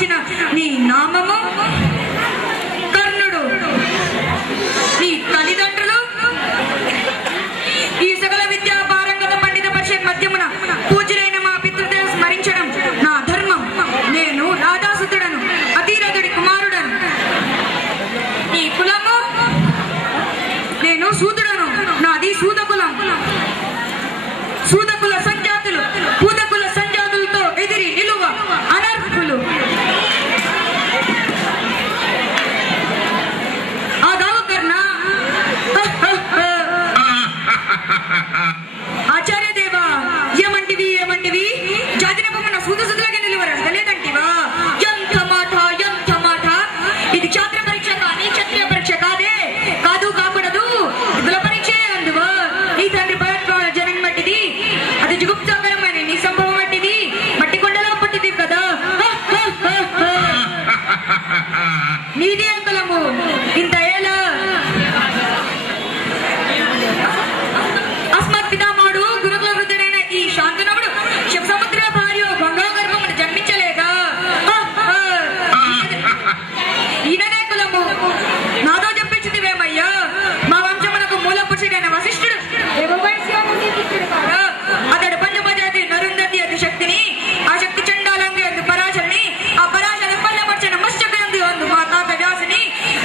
స్థాపించిన నీ నామము, కర్ణుడు నీ తల్లిదండ్రులు, ఈ సకల విద్యా పారంగత పండిత పరిషత్ మధ్యమున పూజ్యులైన మా పితృదేవ స్మరించడం నా ధర్మం. నేను రాధాసుతుడను, అతిరథుడి కుమారుడను. ఈ కులము నేను సూదుడను, నాది సూదకులం. సూదకుల సంజాతులు పూదకుల సంజాతులతో ఎదిరి నిలువ అనర్హులు. ఆగావు కర్ణ. ఆచార్య దేవా, ఏమంటివి ఏమంటివి? జాతినపమున సూదసుదులగా నిలువరగలేదంటివా? ఎంత మాట, ఎంత మాట! ఇది క్షాత్ర పరీక్ష కానీ క్షత్రియ పరీక్ష కాదే. కాదు, కాకూడదు. కుల పరీక్ష అందువా. నీ తండ్రి జనం మట్టిది, అది జుగుప్సాకరమైన నీ సంభవం మట్టిది, మట్టి కొండలో పుట్టిది కదా. నీది అంకలము ఇంత ఏలా అస్మత్ పితామహుడు గురుకుల వృద్ధుడైన ఈ శాంతనవుడు శివసముద్ర భార్య గంగా గర్భమును జన్మించలేదా? ఈయననే కులము. నాతో చెప్పించిందివేమయ్యా? మా వంశమునకు మూల పురుషుడైన వశిష్ఠుడు అతడు పంచమజాతి నరుందతి అతి శక్తిని, ఆ శక్తి చండాలంగా అందు పరాశరిని, ఆ పరాశరి పల్లెపరిచిన మత్స్యకందు అందు మా తాత వ్యాసుని,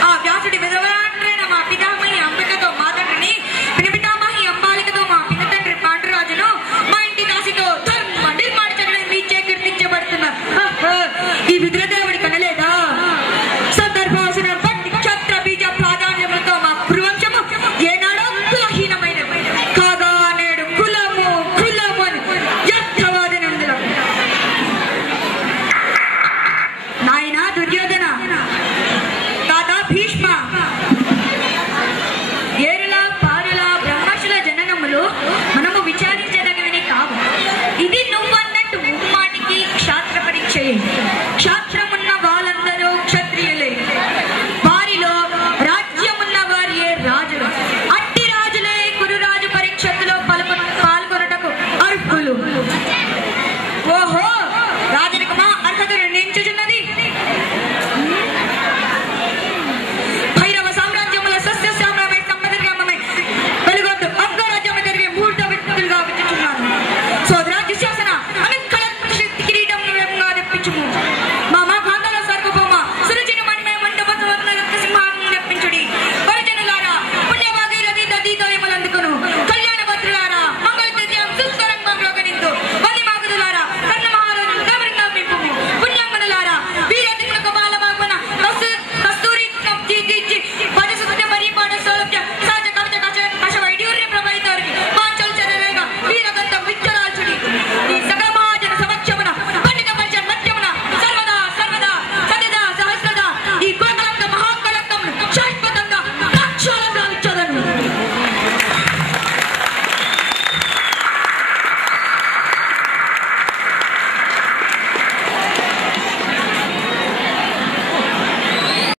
ఆ వ్యాసుడి విధవరాండ్రైన మా పితామహి అంబికతో మా తండ్రిని, పినపితామహి అంబాలికతో మా పినతండ్రి పాండురాజును, మా ఇంటి దాసితో ధర్మ నిర్మాణించడం మీచే కీర్తించబడుతున్న ఈ విద్రదేవుడి కనలేదా? సందర్భావసరం బట్టి క్షత్ర బీజ ప్రాధాన్యములతో మా కురువంశము ఏనాడో కులహీనమైనది కాగా నేడు కులము కులము అని యథావాదనందుల. నాయన దుర్యోధన, తాత భీష్మ, ఏరుల పారుల బ్రహ్మర్షుల జననములు మనము విచారించదగినవి కావు. ఇది నువ్వన్నట్టు ముమ్మాటికి క్షాత్ర పరీక్షయే. క్షాత్రమున్న వాళ్ళందరూ క్షత్రియులే, వారిలో రాజ్యమున్న వారియే రాజులు. అట్టి రాజులే కురురాజు పరీక్షలో పాల్గొనటకు అర్హులు. ఓహో, రాజునికి మా అర్హత నిర్ణయించుచున్నది. భైరవ సామ్రాజ్యముల సస్య సామ్రాజ్య సంపదగ్రామమై వెలుగొద్దు అంగరాజ్యము జరిగే మూర్త వ్యక్తులుగా విచ్చుచున్నాను. సోదరాజ్య శాసన అనుకళ కిరీటం తెప్పించుము.